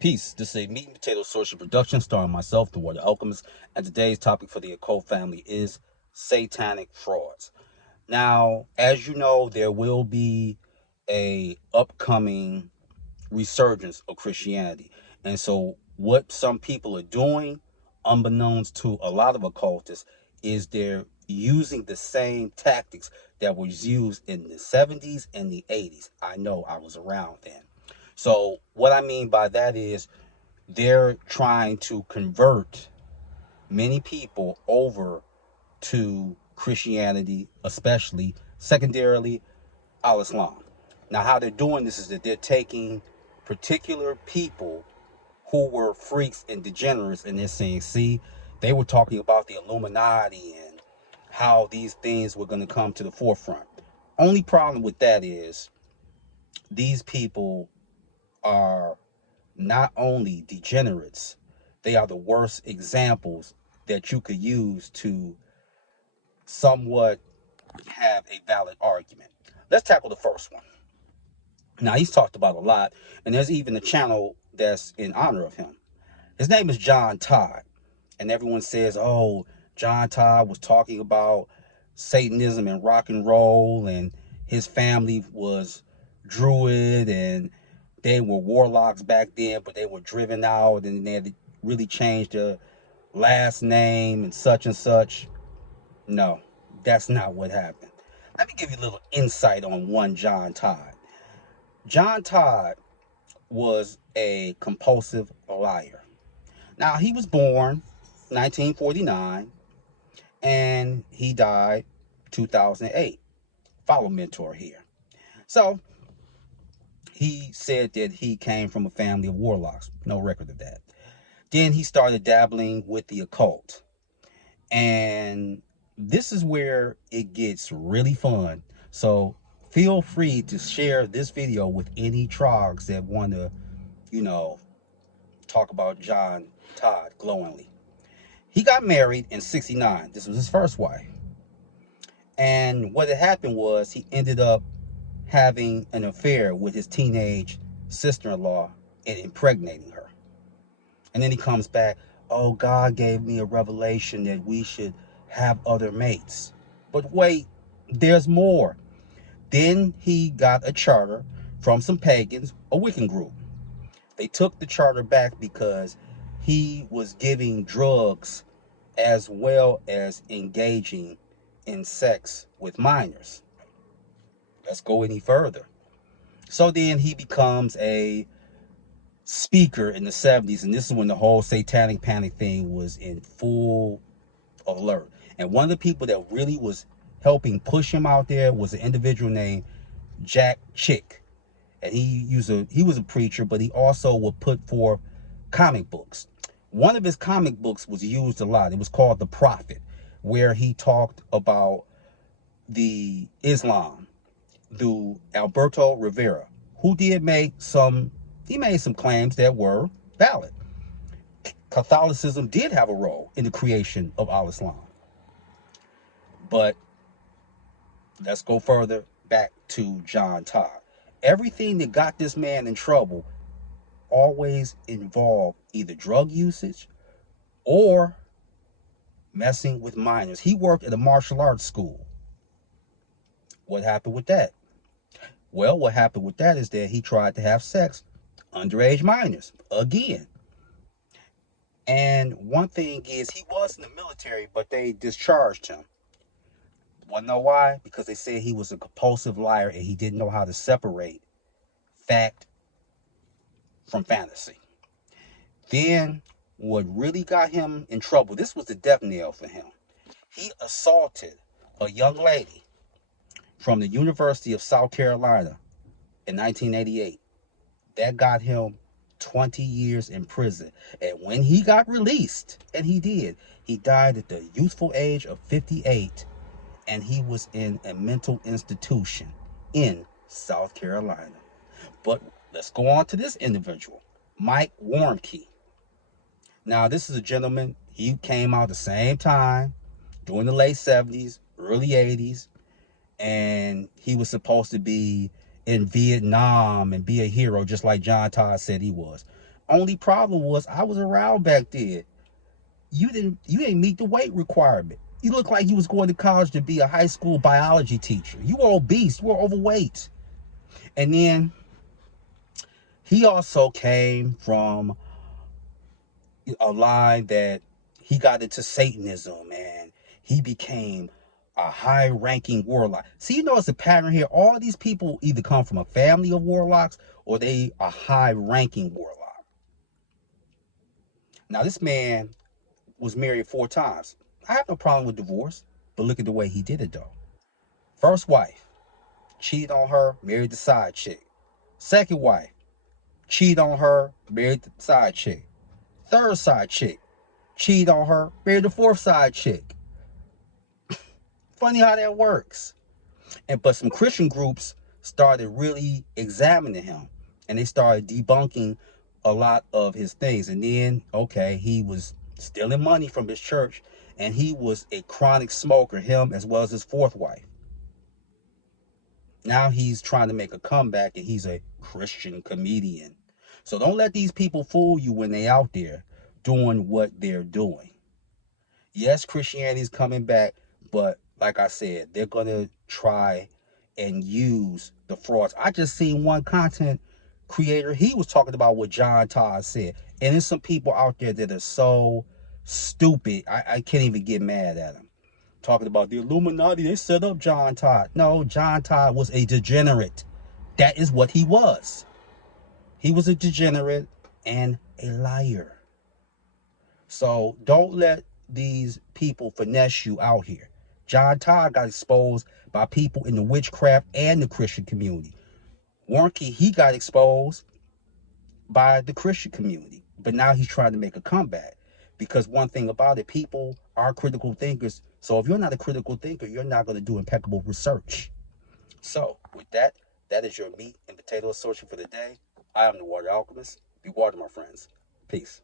Peace. This is a meat and potato social production starring myself, the Water Alchemist, and today's topic for the Occult family is Satanic Frauds. Now, as you know, there will be a upcoming resurgence of Christianity. And so what some people are doing, unbeknownst to a lot of occultists, is they're using the same tactics that was used in the 70s and the 80s. I know I was around then. So what I mean by that is they're trying to convert many people over to Christianity, especially secondarily Al Islam. Now, how they're doing this is that they're taking particular people who were freaks and degenerates, and they're saying, see, they were talking about the Illuminati and how these things were going to come to the forefront. Only problem with that is these people are not only degenerates, they are the worst examples that you could use to somewhat have a valid argument. Let's tackle the first one. Now, he's talked about a lot, and there's even a channel that's in honor of him. His name is John Todd, and everyone says, oh, John Todd was talking about Satanism and rock and roll, and his family was Druid, and they were warlocks back then, but they were driven out, and they had to really change their last name and such and such. No, that's not what happened. Let me give you a little insight on one John Todd. John Todd was a compulsive liar. Now, he was born 1949 and he died 2008. Follow mentor here. So, he said that he came from a family of warlocks. No record of that. Then he started dabbling with the occult. And this is where it gets really fun. So, feel free to share this video with any trogs that want to, you know, talk about John Todd glowingly. He got married in 69. This was his first wife. And what had happened was he ended up having an affair with his teenage sister-in-law and impregnating her. And then he comes back, oh, God gave me a revelation that we should have other mates. But wait, there's more. Then he got a charter from some pagans, a Wiccan group. They took the charter back because he was giving drugs as well as engaging in sex with minors. Let's go any further. So then he becomes a speaker in the 70s, and this is when the whole satanic panic thing was in full alert. And one of the people that really was helping push him out there was an individual named Jack Chick. And he was a preacher, but he also would put forth comic books. One of his comic books was used a lot. It was called The Prophet, where he talked about the Islam through Alberto Rivera, who did make some claims that were valid. Catholicism did have a role in the creation of Al-Islam. But let's go further back to John Todd. Everything that got this man in trouble always involved either drug usage or messing with minors. He worked at a martial arts school. What happened with that? Well, what happened with that is that he tried to have sex underage minors again. And one thing is, he was in the military, but they discharged him. Want to know why? Because they said he was a compulsive liar and he didn't know how to separate fact from fantasy. Then, what really got him in trouble, this was the death knell for him. He assaulted a young lady from the University of South Carolina in 1988. That got him 20 years in prison. And when he got released, and he did, he died at the youthful age of 58, and he was in a mental institution in South Carolina. But let's go on to this individual, Mike Warmke. Now, this is a gentleman, he came out the same time, during the late 70s, early 80s, and he was supposed to be in Vietnam and be a hero, just like John Todd said he was. Only problem was I was around back then. You didn't meet the weight requirement. You looked like you was going to college to be a high school biology teacher. You were obese. You were overweight. And then he also came from a line that he got into Satanism and he became a high ranking warlock. See, you know, it's a pattern here. All these people either come from a family of warlocks or they are high ranking warlock. Now, this man was married 4 times. I have no problem with divorce, but look at the way he did it though. First wife, cheated on her, married the side chick. Second wife, cheated on her, married the side chick. Third side chick, cheated on her, married the fourth side chick. Funny how that works. But some Christian groups started really examining him, and they started debunking a lot of his things. And then, okay, he was stealing money from his church, and he was a chronic smoker, him as well as his fourth wife. Now he's trying to make a comeback, and he's a Christian comedian. So don't let these people fool you when they out there doing what they're doing. Yes, Christianity's coming back, but like I said, they're gonna try and use the frauds. I just seen one content creator, he was talking about what John Todd said. And there's some people out there that are so stupid, I can't even get mad at them. Talking about the Illuminati, they set up John Todd. No, John Todd was a degenerate. That is what he was. He was a degenerate and a liar. So don't let these people finesse you out here. John Todd got exposed by people in the witchcraft and the Christian community. Warnke, he got exposed by the Christian community. But now he's trying to make a comeback. Because one thing about it, people are critical thinkers. So if you're not a critical thinker, you're not going to do impeccable research. So with that, that is your meat and potato assortment for the day. I am the Water Alchemist. Be water, my friends. Peace.